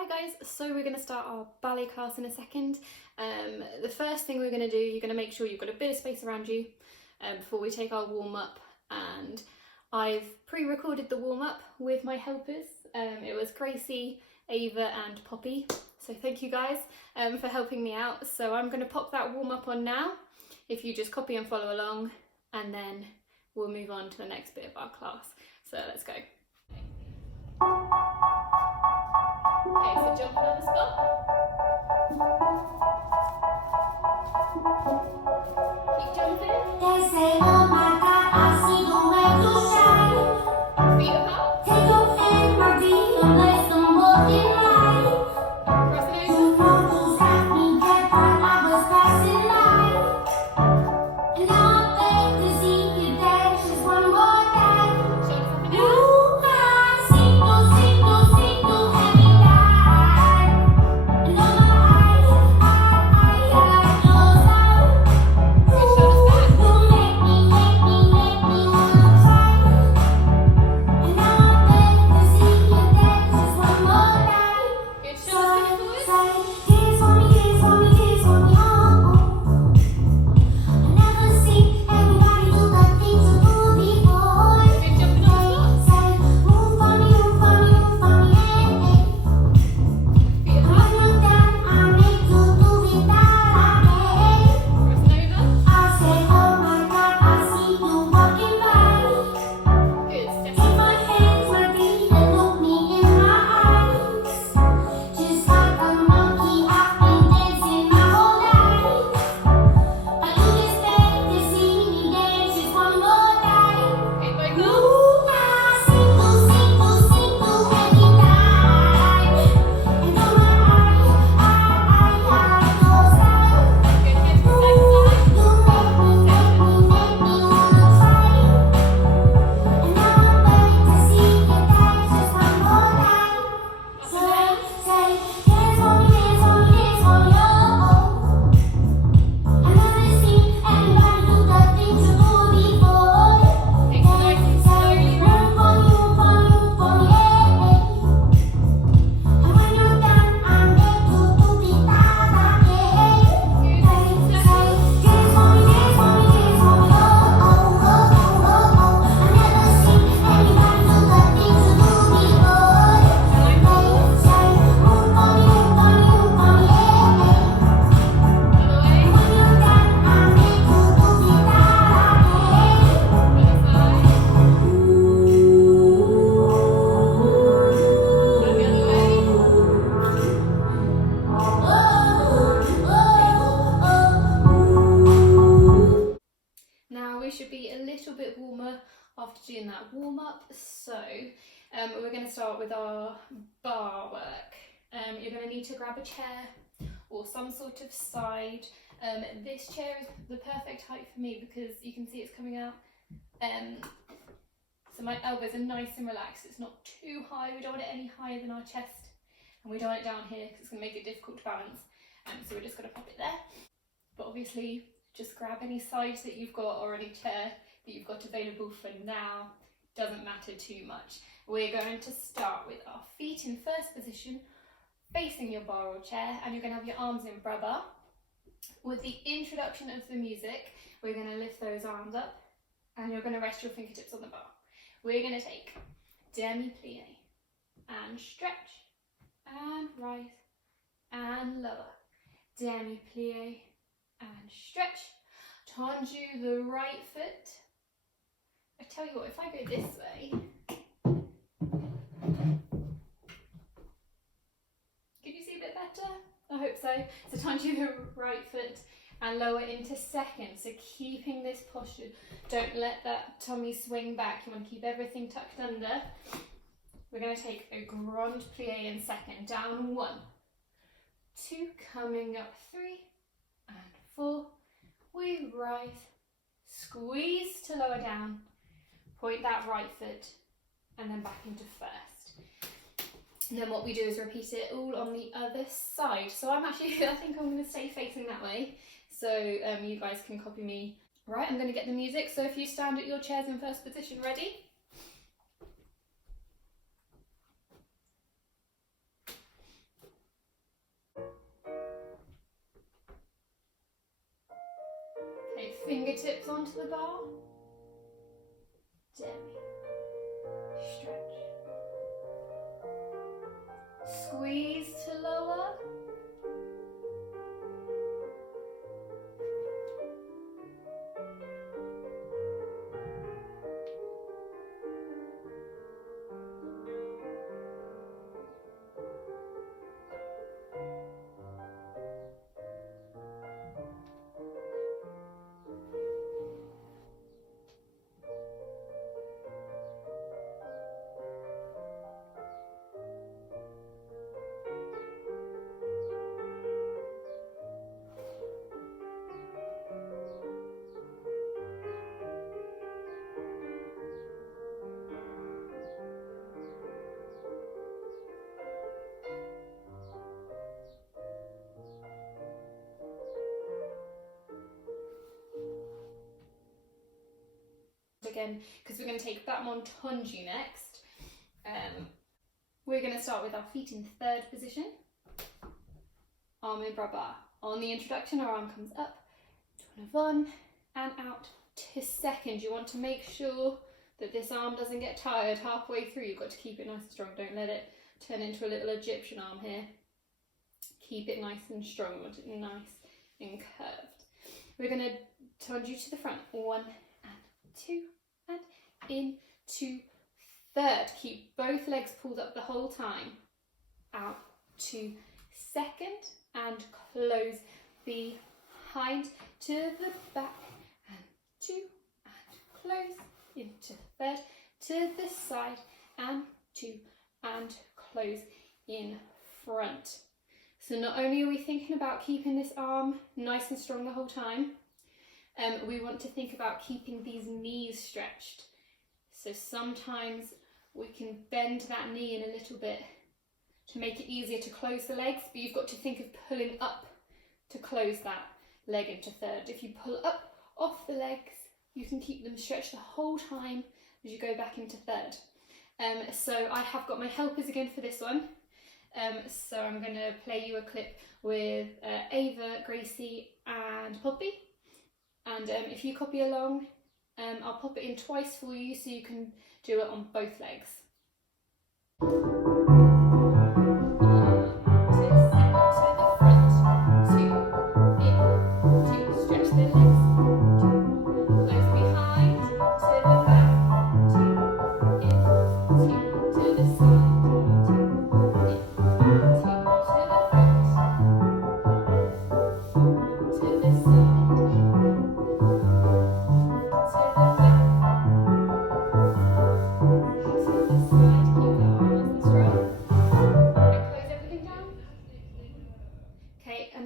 Hi guys, so we're going to start our ballet class in a second. The first thing we're going to do, you're going to make sure you've got a bit of space around you before we take our warm-up, and I've pre-recorded the warm-up with my helpers. It was Gracie, Ava and Poppy, so thank you guys for helping me out. So I'm going to pop that warm-up on now, if you just copy and follow along, and then we'll move on to the next bit of our class. So let's go. Okay, so jumping on the spot. Keep jumping. They say, oh my God, I see the way you shine. Feet apart. Take your hand, my dear, and place them both in line. Crossing You over. know these have me dead while I was passing by. And now I beg to see you dance just one more time. Shoulders up and down. You are single, single, single, every time. And oh my, I close out. Good, shoulders back. You make me wanna try. And now I beg to see you dance just one more time. Good, So shoulders coming forward. say, dance for me, dance for me, dance for me, oh. I never seen anybody do the things you do before. Good, jumping on the spot. Say, move for me, move for me, move for me, hey, hey. Feet And apart. when you're done, I'll make you do it that way. Crossing over. I said, oh my God, I see you walking by. Good, step Take up. my hands, my dear, and look me in my eyes. Just like a monkey, I've been dancing my whole life. But you just beg to see me dance just one more time. Okay, both You arms. are single, single, single every time. And oh my, I goes out. Good, head from side to side. You make me wanna try. And now I beg to see you dance just one more time. Up So and down. say, dance for me, dance for me, dance for me, oh. I never seen anybody do the things you do before. Take it nice and slowly Say, round. move for me, move for me, move for me, hey, hey. And when you're done, I'll make you do the da-da, hey, hey. Good, Say, step up. dance for me, dance for me, dance for me, oh, oh, oh, oh, oh, oh. I never seen anybody do the things you do before. Line forward. Say, move for me, move for me, move for me, hey, hey. Other way. When you're done, I'll make you do the da-da, hey. Other side. And the other way. Now we should be a little bit warmer after doing that warm-up, so we're going to start with our bar work. You're going to need to grab a chair or some sort of side. This chair is the perfect height for me because you can see it's coming out. So my elbows are nice and relaxed. It's not too high. We don't want it any higher than our chest, and we don't want it down here because it's going to make it difficult to balance. So we're just going to pop it there. But obviously, just grab any sides that you've got or any chair that you've got available for now. Doesn't matter too much. We're going to start with our feet in first position, facing your bar or chair, and you're going to have your arms in rubber. With the introduction of the music, we're going to lift those arms up, and you're going to rest your fingertips on the bar. We're going to take demi-plie and stretch and rise and lower. Demi-plie and stretch. Tendu the right foot. I tell you what, if I go this way, can you see a bit better? I hope so. So tendu the right foot and lower into second. So keeping this posture, don't let that tummy swing back. You want to keep everything tucked under. We're going to take a grand plie in second. Down 1, 2, coming up 3 and 4. We rise, squeeze to lower down, point that right foot, and then back into first. And then what we do is repeat it all on the other side. So I think I'm going to stay facing that way, so you guys can copy me. Right, I'm going to get the music, so if you stand at your chairs in first position, ready? Fingertips onto the bar. Demi. Stretch. Squeeze to lower. Again, because we're going to take Batmontonji next. We're going to start with our feet in third position. Arm in bras bas. On the introduction, our arm comes up, tourne and out to second. You want to make sure that this arm doesn't get tired halfway through. You've got to keep it nice and strong. Don't let it turn into a little Egyptian arm here. Keep it nice and strong, nice and curved. We're going to turn you to the front. 1 and 2 and into third. Keep both legs pulled up the whole time. Out to second and close behind to the back and 2 and close into third to the side and 2 and close in front. So not only are we thinking about keeping this arm nice and strong the whole time, we want to think about keeping these knees stretched. So sometimes we can bend that knee in a little bit to make it easier to close the legs, but you've got to think of pulling up to close that leg into third. If you pull up off the legs, you can keep them stretched the whole time as you go back into third. So I have got my helpers again for this one. So I'm going to play you a clip with Ava, Gracie and Poppy. And if you copy along, I'll pop it in twice for you so you can do it on both legs.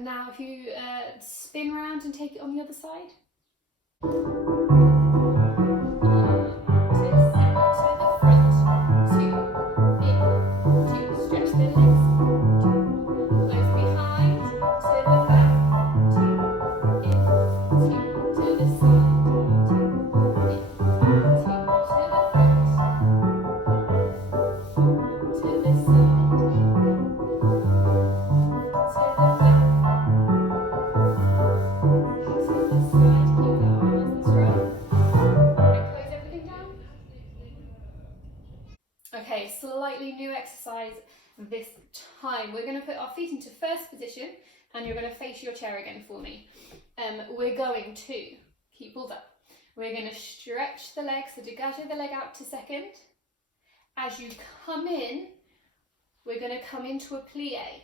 Now if you spin round and take it on the other side. Okay, slightly new exercise this time. We're going to put our feet into first position and you're going to face your chair again for me. We're going to keep pulled up. We're going to stretch the leg, so dégagez the leg out to second. As you come in, we're going to come into a plie.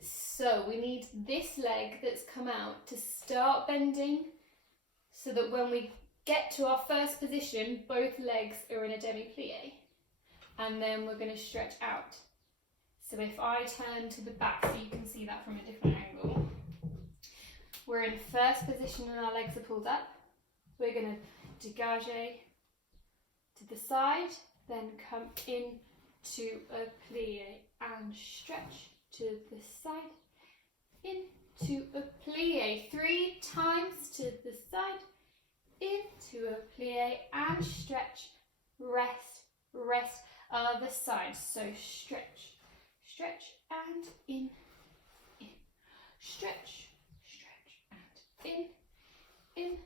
So we need this leg that's come out to start bending so that when we get to our first position, both legs are in a demi-plie. And then we're going to stretch out. So if I turn to the back so you can see that from a different angle. We're in first position and our legs are pulled up. We're going to dégagez to the side, then come into a plie and stretch to the side, into a plie. 3 times to the side, into a plie and stretch, rest, rest. Other side, so stretch, stretch and in, stretch, stretch and in,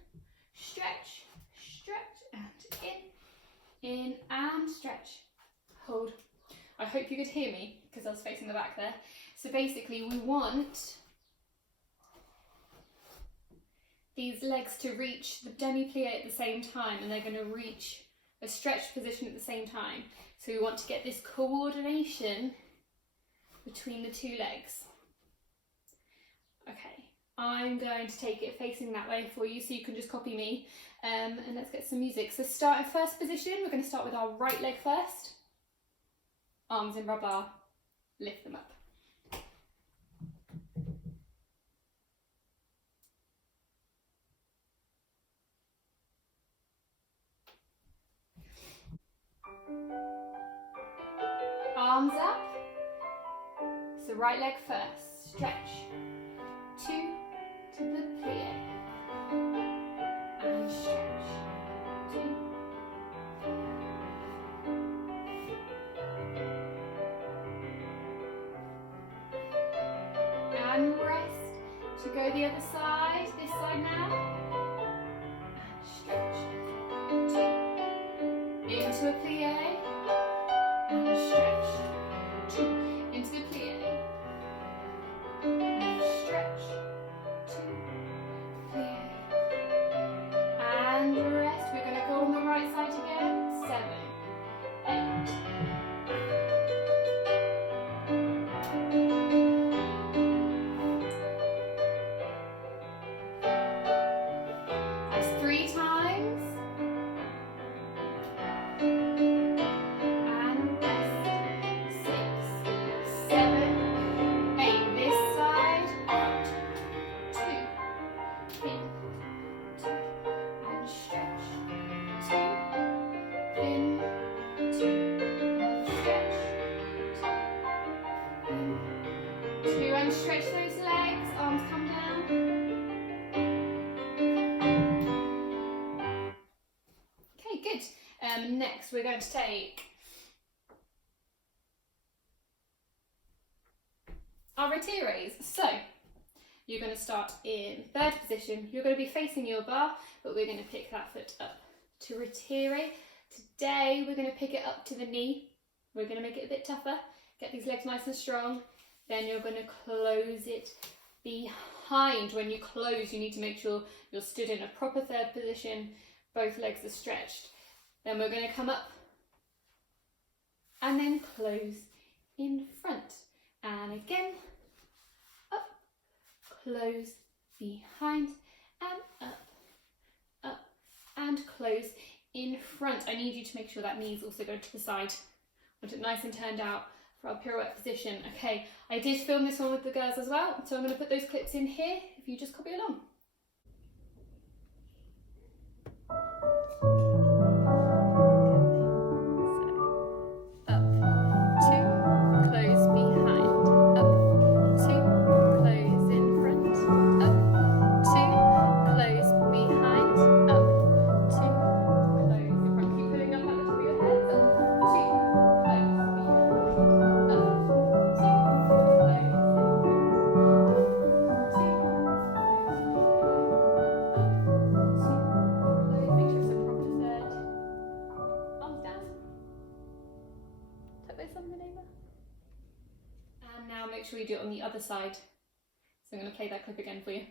stretch, stretch, and in and stretch. Hold. I hope you could hear me because I was facing the back there. So basically we want these legs to reach the demi-plie at the same time, and they're going to reach a stretched position at the same time. So we want to get this coordination between the two legs. Okay, I'm going to take it facing that way for you so you can just copy me, and let's get some music. So start in first position, we're going to start with our right leg first. Arms in bras, lift them up. Arms up. So right leg first, stretch. 2 to the plie. And stretch. 2. And rest. To go the other side, this side now. And stretch. 2. Into a plie. And stretch. 2. Into the plie. And stretch. 2. Plie. And rest. We're going to go on the right side again. 7, 8. That's 3 times. And rest. 6, 7, 8. This side. Out. 2. In. 2. And stretch. 2. In. 2. And stretch. 2. In. 2. And stretch those legs. Arms come down. Okay, good. Next we're going to take our retires. So you're going to start in third position. You're going to be facing your bar, but we're going to pick that foot up to retire. Today we're going to pick it up to the knee. We're going to make it a bit tougher. Get these legs nice and strong. Then you're going to close it behind. When you close, you need to make sure you're stood in a proper third position. Both legs are stretched. Then we're going to come up and then close in front. And again, up, close, behind, and up, and close in front. I need you to make sure that knee's also going to the side. Want it nice and turned out for our pirouette position. Okay, I did film this one with the girls as well, so I'm going to put those clips in here if you just copy along. And now make sure you do it on the other side. So I'm going to play that clip again for you.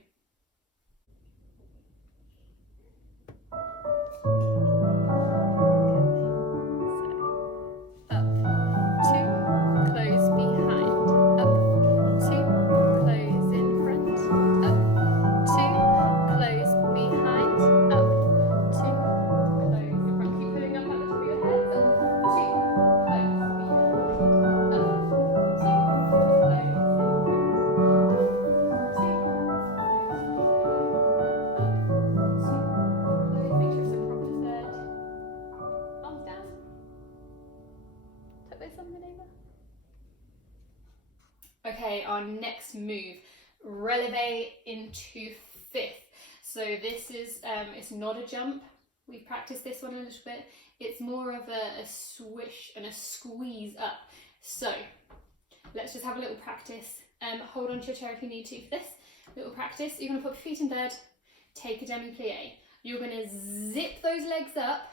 Okay, our next move, releve into fifth. So this is, it's not a jump. We've practiced this one a little bit. It's more of a swish and a squeeze up. So let's just have a little practice. Hold on to your chair if you need to for this. Little practice. You're going to put your feet in bed, take a demi-plie. You're going to zip those legs up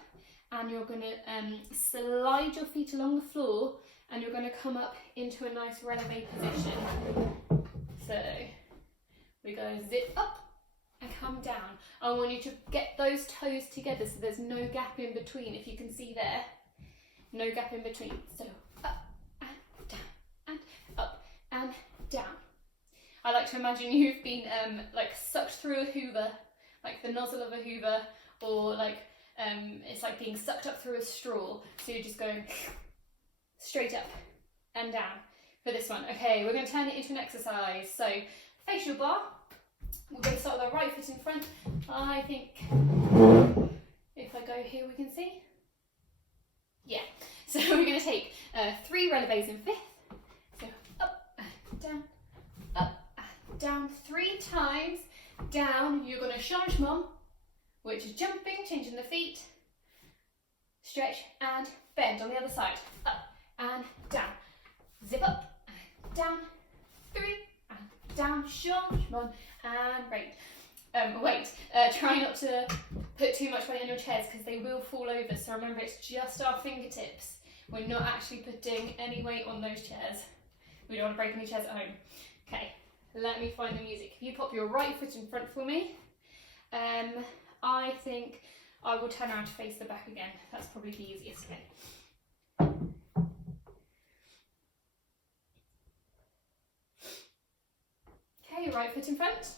and you're going to slide your feet along the floor and you're going to come up into a nice releve position. So we go zip up and come down. I want you to get those toes together so there's no gap in between, if you can see there. No gap in between. So up and down and up and down. I like to imagine you've been like sucked through a hoover, like the nozzle of a hoover, or like it's like being sucked up through a straw. So you're just going straight up and down for this one. Okay, we're going to turn it into an exercise. So face your bar. We're going to start with our right foot in front. I think if I go here we can see. Yeah, so we're going to take 3 releves in fifth. So up and down 3 times. Down, you're going to changement, which is jumping, changing the feet. Stretch and bend on the other side. Up and down. Zip up and down. 3 and down. Changement and wait. Try not to put too much weight on your chairs because they will fall over. So remember, it's just our fingertips. We're not actually putting any weight on those chairs. We don't want to break any chairs at home. Okay, let me find the music. If you pop your right foot in front for me, I think I will turn around to face the back again. That's probably the easiest way. Okay, right foot in front.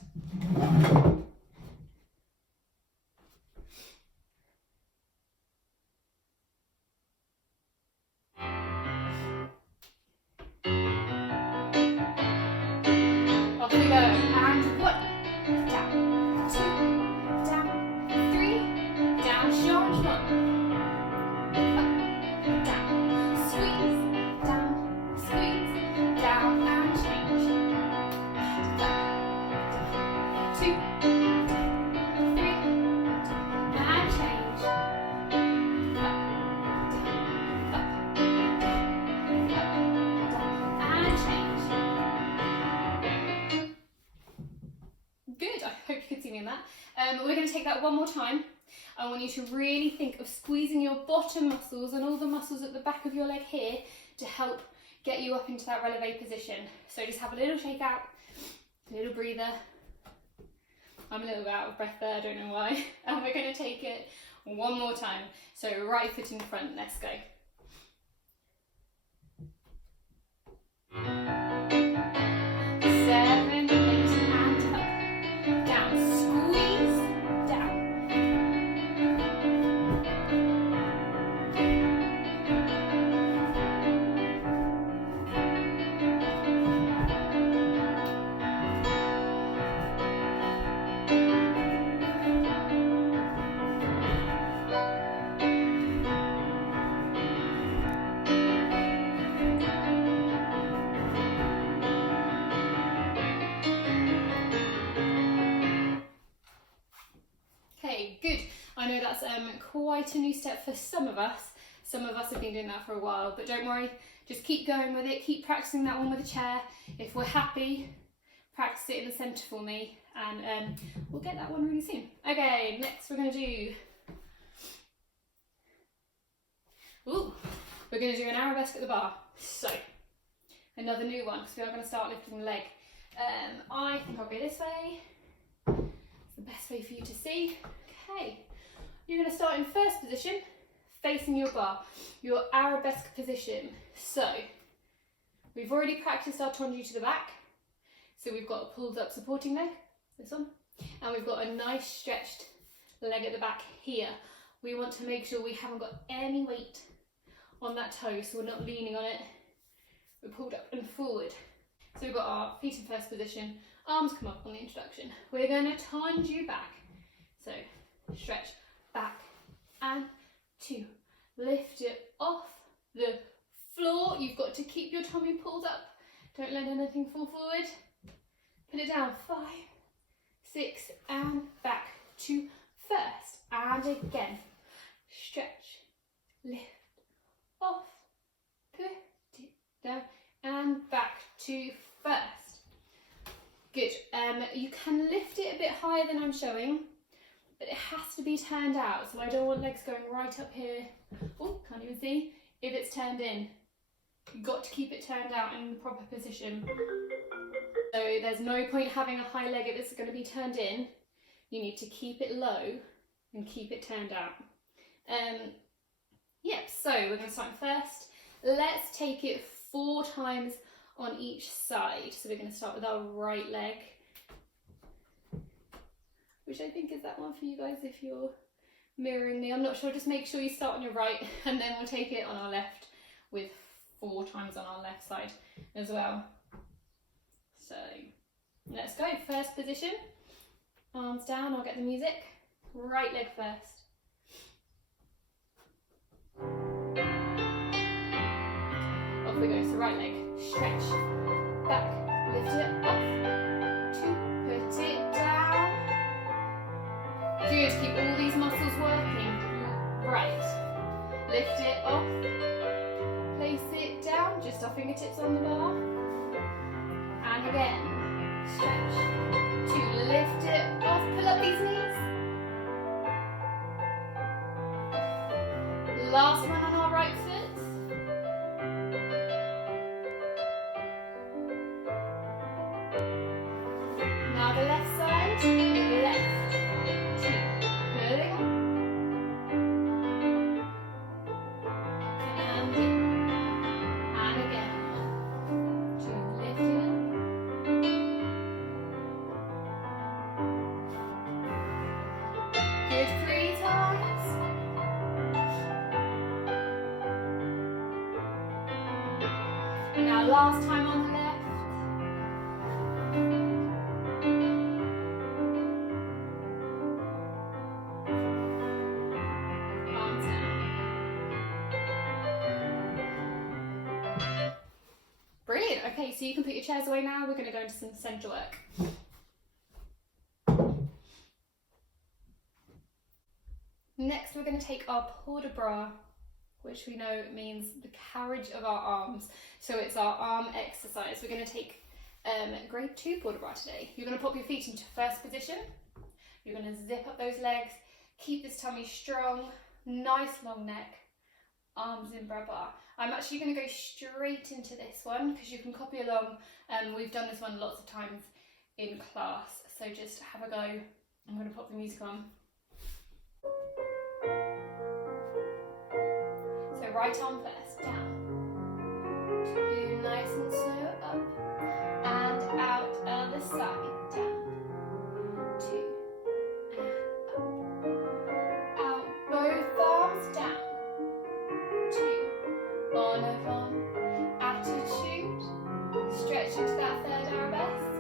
Off we go. And 1, down, 2, down, 3, down, changement. Up, down, squeeze, down, and change. Up, 2, 3, and change. Up, and change. Good, I hope you could see me in that. We're going to take that one more time. I want you to really think of squeezing your bottom muscles and all the muscles at the back of your leg here to help get you up into that releve position. So just have a little shake out, a little breather. I'm a little bit out of breath there, I don't know why. And we're going to take it one more time. So right foot in front, let's go. 7, 8, and up. Down, squeeze, down. Okay, good. I know that's quite a new step for some of us. Some of us have been doing that for a while, but don't worry, just keep going with it. Keep practicing that one with a chair. If we're happy, practice it in the centre for me, and we'll get that one really soon. Okay, next we're going to do... we're going to do an arabesque at the bar. So, another new one, because we are going to start lifting the leg. I think I'll go this way. It's the best way for you to see. Okay, you're going to start in first position, facing your bar, your arabesque position. So, we've already practiced our tendu to the back. So we've got a pulled up supporting leg, this one, and we've got a nice stretched leg at the back here. We want to make sure we haven't got any weight on that toe, so we're not leaning on it. We're pulled up and forward. So we've got our feet in first position, arms come up on the introduction. We're going to tendu back. So stretch back and 2. Lift it off the floor. You've got to keep your tummy pulled up. Don't let anything fall forward. Put it down. 5, 6, and back to first. And again. Stretch, lift, off, put it down, and back to first. Good. You can lift it a bit higher than I'm showing, but it has to be turned out, so I don't want legs going right up here. Oh, can't even see. If it's turned in, you've got to keep it turned out in the proper position. So there's no point having a high leg if it's going to be turned in. You need to keep it low and keep it turned out. Yep, so we're going to start first. Let's take it 4 times on each side. So we're going to start with our right leg, which I think is that one for you guys if you're mirroring me. I'm not sure, just make sure you start on your right, and then we'll take it on our left with 4 times on our left side as well. So let's go. First position, arms down, I'll get the music. Right leg first. Off we go, so right leg, stretch, back, lift it, off, 2, put it down. Good, keep all these muscles working. Right, lift it off, place it down, just our fingertips on the bar. And again, stretch, 2, lift it off, pull up these knees. Last one on our right foot. Now the left side, left, 2, pulling up, and in, and again, 2, lifting up, good, 3 times, and now last time on the left. Brilliant. Okay, so you can put your chairs away now. We're going to go into some centre work. Next, we're going to take our port de bras, which we know means the carriage of our arms. So it's our arm exercise. We're going to take grade 2 port de bras today. You're going to pop your feet into first position. You're going to zip up those legs. Keep this tummy strong. Nice long neck. Arms in bra bar. I'm actually going to go straight into this one because you can copy along. We've done this one lots of times in class, so just have a go. I'm going to pop the music on. So right arm first, down. 2, nice and slow, up. And out, other side, down. 2, and up. Out, both arms down. 2. En avant, attitude, stretch into that third arabesque,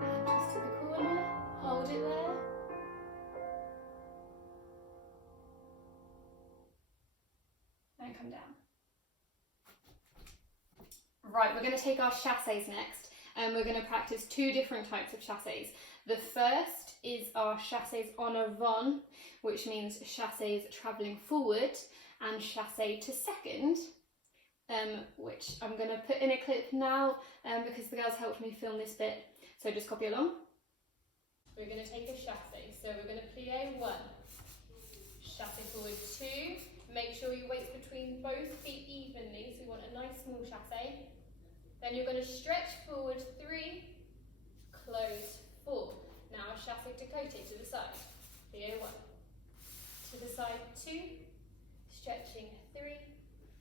and just to the corner, hold it there, and come down. Right, we're going to take our chassés next, and we're going to practice 2 different types of chassés. The first is our chassés en avant, which means chassés travelling forward, and chassé to second, which I'm going to put in a clip now because the girls helped me film this bit, so just copy along. We're going to take a chassé, so we're going to plie 1, chassé forward 2, make sure your weight's between both feet evenly, so you want a nice small chassé. Then you're going to stretch forward 3, close 4. Now a chassé de côté to the side, plie 1, to the side 2, stretching 3,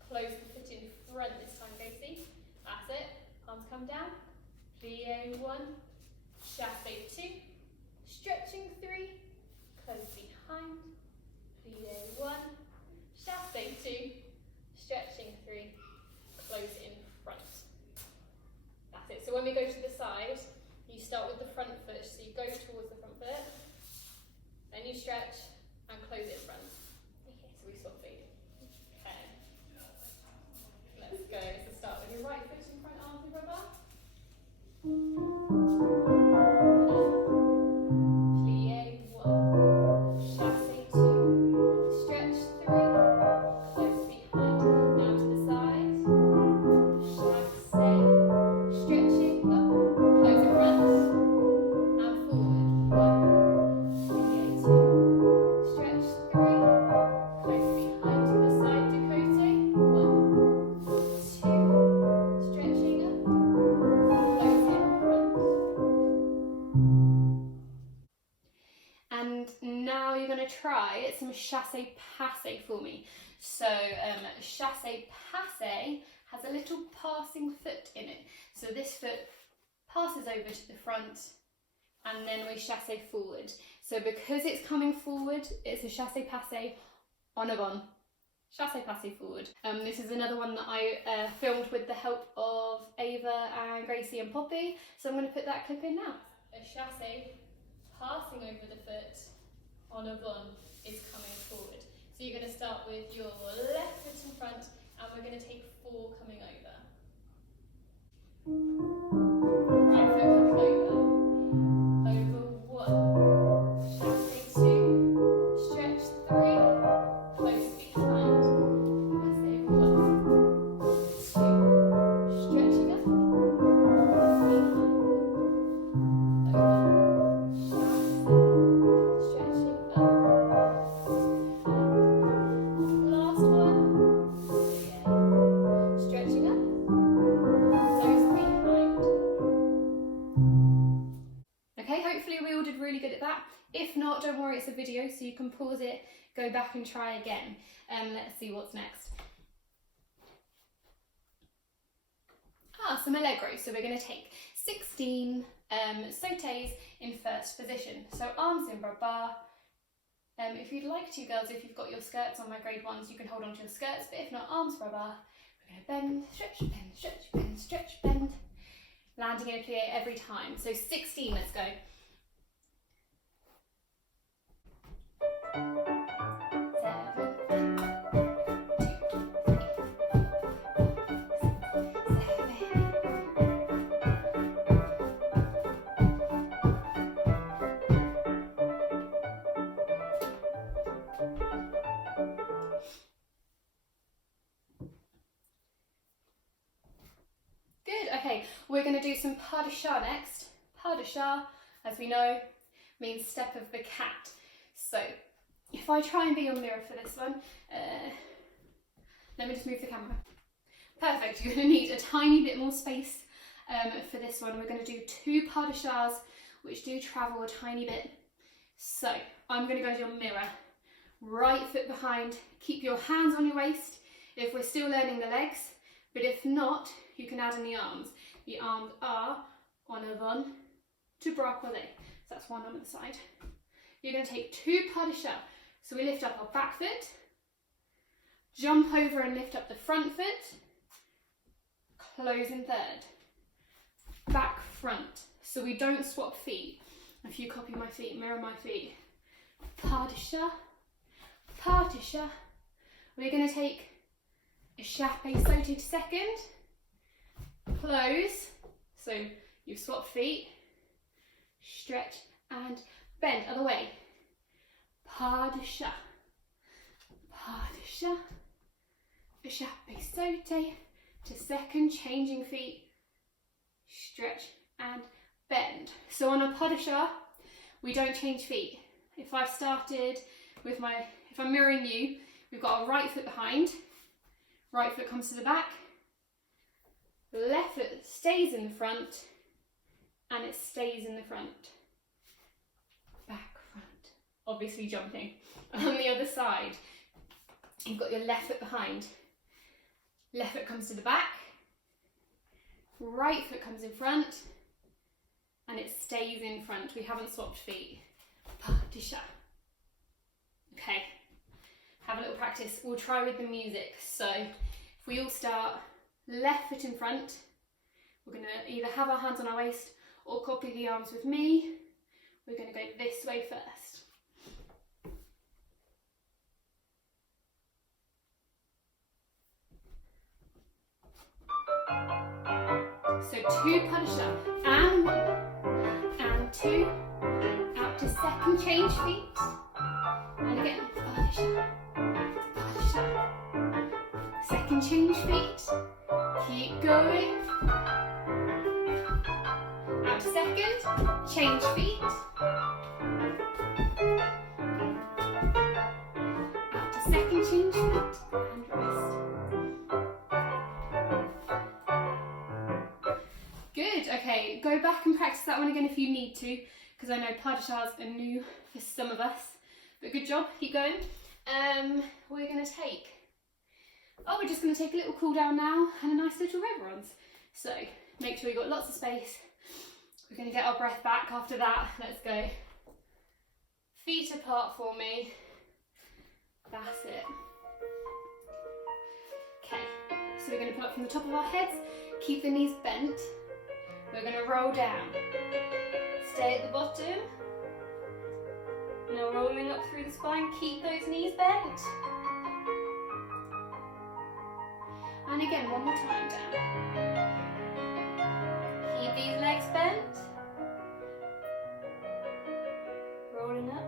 close the foot in front this time, Gracie. That's it. Arms come down. Plie 1, chassé 2, stretching 3, close behind. Plie 1, chassé 2, stretching 3, close in front. That's it. So when we go to the side, you start with the front foot. So you go towards the front foot, then you stretch and close it in front. Okay, so we swap feet. Let's go. So start with your right foot in front, arms in rubber. Plie 1, chassé 2, stretch chassé passé for me. So chassé passé has a little passing foot in it. So this foot passes over to the front and then we chassé forward. So because it's coming forward, it's a chassé passé en avant. Chassé passé forward. This is another one that I filmed with the help of Ava and Gracie and Poppy. So I'm going to put that clip in now. A chassé passing over the foot en avant is coming forward. So you're going to start with your left foot in front and we're going to take 4 coming over. Right foot coming over. Over 1. Chassé 2. Stretch 3. Close feet behind. I say 1. 2. Stretching up. Behind. Over. Chassé. Stretching up. Behind. Last one. Again. Stretching up. Close behind. Okay, hopefully we all did really good at that. If not, don't worry, it's a video, so you can pause it, go back and try again. Let's see what's next. Some allegro. So we're going to take 16 sautés in first position. So arms in bras. If you'd like to, girls, if you've got your skirts on my grade 1s, you can hold on to your skirts, but if not, arms bras. We're going to bend, stretch, bend, stretch, bend, stretch, bend. Landing in a plie every time. So 16, let's go. 7, 2, 3, 7. Okay, we're going to do some pas de chat next. Pas de chat, as we know, means step of the cat. So, if I try and be on mirror for this one, let me just move the camera. Perfect, you're going to need a tiny bit more space for this one. We're going to do 2 pas de chats, which do travel a tiny bit. So, I'm going to go to your mirror. Right foot behind, keep your hands on your waist if we're still learning the legs, but if not, you can add in the arms. The arms are en avant to bras croisés. So that's 1 on the side. You're going to take 2 pas de chat. So we lift up our back foot, jump over and lift up the front foot, close in third, back front. So we don't swap feet. If you copy my feet, mirror my feet. Pas de chat, pas de chat. We're going to take a chassé sauté to second, close, so you swap feet, stretch and bend, other way. Pas de chat, pas de chat, a chassé sauté to second, changing feet, stretch and bend. So on a pas de chat, we don't change feet. If I've started with if I'm mirroring you, we've got our right foot behind, right foot comes to the back, left foot stays in the front, and it stays in the front. Back, front. Obviously jumping. On the other side, you've got your left foot behind. Left foot comes to the back, right foot comes in front, and it stays in front. We haven't swapped feet. Pas de chat. Okay, have a little practice. We'll try with the music. So if we all start left foot in front, we're going to either have our hands on our waist or copy the arms with me. We're going to go this way first. So 2 pas de chat, and 1, and 2, out to second, change feet, and again, pas de chat, second, change feet, keep going, out to second, change feet, out to second, change feet, and rest. Good, okay, go back and practice that one again if you need to, because I know pas de chats are new for some of us, but good job, keep going. we're just going to take a little cool down now and a nice little reverence. So make sure you've got lots of space. We're going to get our breath back after that. Let's go. Feet apart for me. That's it. Okay, so we're going to pull up from the top of our heads. Keep the knees bent. We're going to roll down. Stay at the bottom. Now rolling up through the spine. Keep those knees bent. And again, one more time down. Keep these legs bent. Rolling up.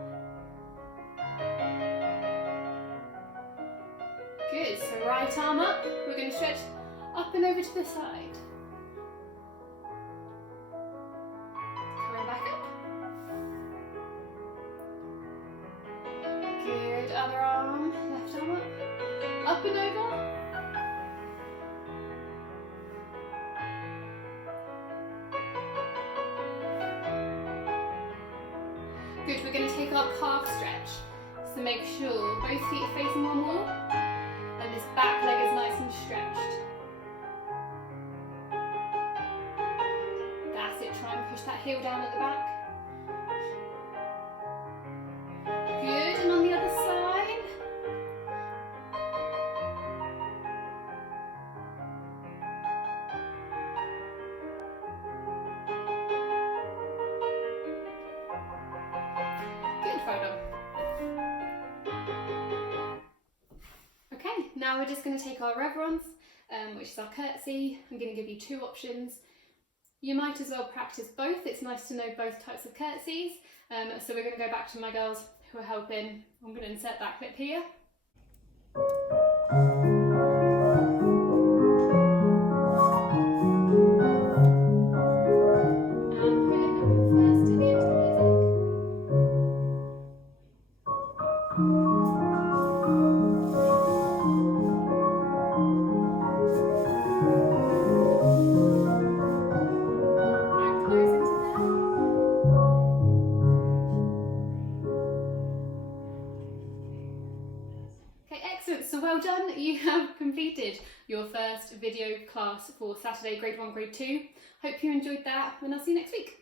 Good, so right arm up. We're going to stretch up and over to the side. Coming back up. Good, other arm, left arm up. Up and over. Good, we're going to take our calf stretch. So make sure both feet are facing one wall and this back leg is nice and stretched. That's it, try and push that heel down at the back. Good, and on the other side. Good, well done. Okay, now we're just going to take our reverence, which is our curtsy. I'm going to give you two options. You might as well practice both. It's nice to know both types of curtsies. So we're going to go back to my girls who are helping. I'm going to insert that clip here. So well done, you have completed your first video class for Saturday grade 1, grade 2. Hope you enjoyed that and I'll see you next week.